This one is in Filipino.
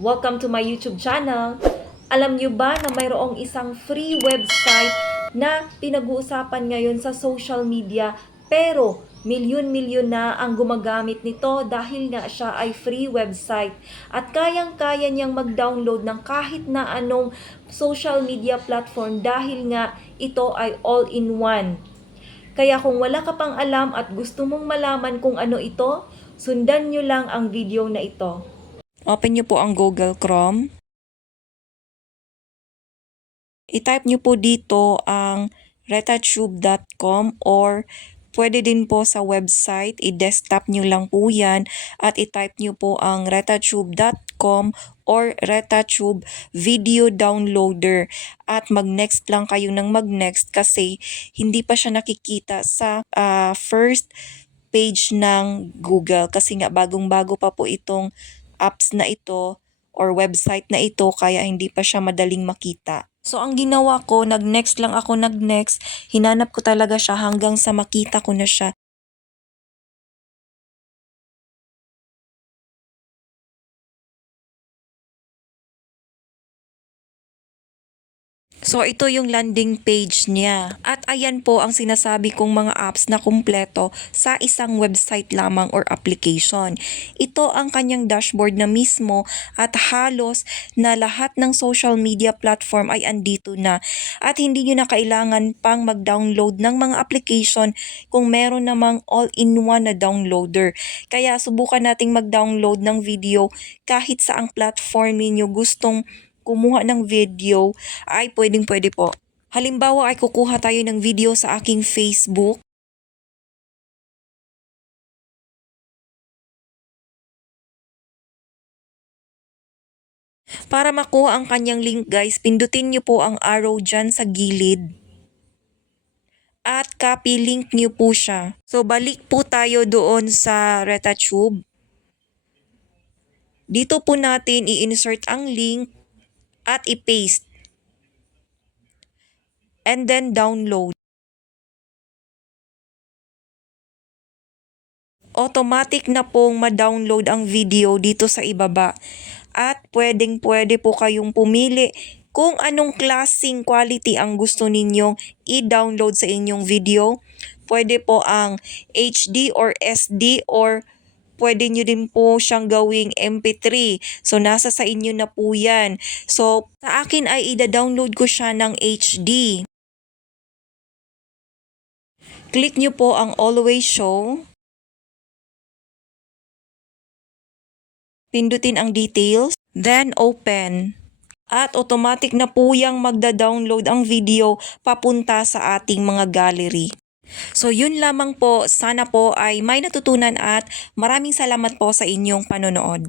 Welcome to my YouTube channel. Alam nyo ba na mayroong isang free website na pinag-uusapan ngayon sa social media pero milyon-milyon na ang gumagamit nito dahil nga siya ay free website at kayang-kaya niyang mag-download ng kahit na anong social media platform dahil nga ito ay all-in-one. Kaya kung wala ka pang alam at gusto mong malaman kung ano ito, sundan nyo lang ang video na ito. Open nyo po ang Google Chrome. I-type nyo po dito ang retatube.com or pwede din po sa website, i-desktop nyo lang po yan at i-type nyo po ang retatube.com or Retatube Video Downloader at mag-next lang kayo ng mag-next kasi hindi pa siya nakikita sa first page ng Google kasi nga bagong-bago pa po itong apps na ito or website na ito kaya hindi pa siya madaling makita. So ang ginawa ko, nag-next lang ako hinanap ko talaga siya hanggang sa makita ko na siya. So ito yung landing page niya. At ayan po ang sinasabi kong mga apps na kumpleto sa isang website lamang or application. Ito ang kanyang dashboard na mismo at halos na lahat ng social media platform ay andito na. At hindi nyo na kailangan pang mag-download ng mga application kung meron namang all-in-one na downloader. Kaya subukan nating mag-download ng video kahit sa ang platform ninyo gustong kumuha ng video ay pwedeng-pwede po. Halimbawa ay kukuha tayo ng video sa aking Facebook. Para makuha ang kanyang link guys, pindutin nyo po ang arrow dyan sa gilid. At copy link nyo po siya. So balik po tayo doon sa Retatube. Dito po natin i-insert ang link at i-paste. And then download. Automatic na pong ma-download ang video dito sa ibaba. At pwedeng-pwede po kayong pumili kung anong klaseng quality ang gusto ninyong i-download sa inyong video. Pwede po ang HD or SD or pwede nyo din po siyang gawing MP3. So, nasa sa inyo na po yan. So, sa akin ay ida-download ko siya ng HD. Click nyo po ang Always Show. Pindutin ang details, then open. At automatic na po yang magda-download ang video papunta sa ating mga gallery. So yun lamang po, sana po ay may natutunan at maraming salamat po sa inyong panonood.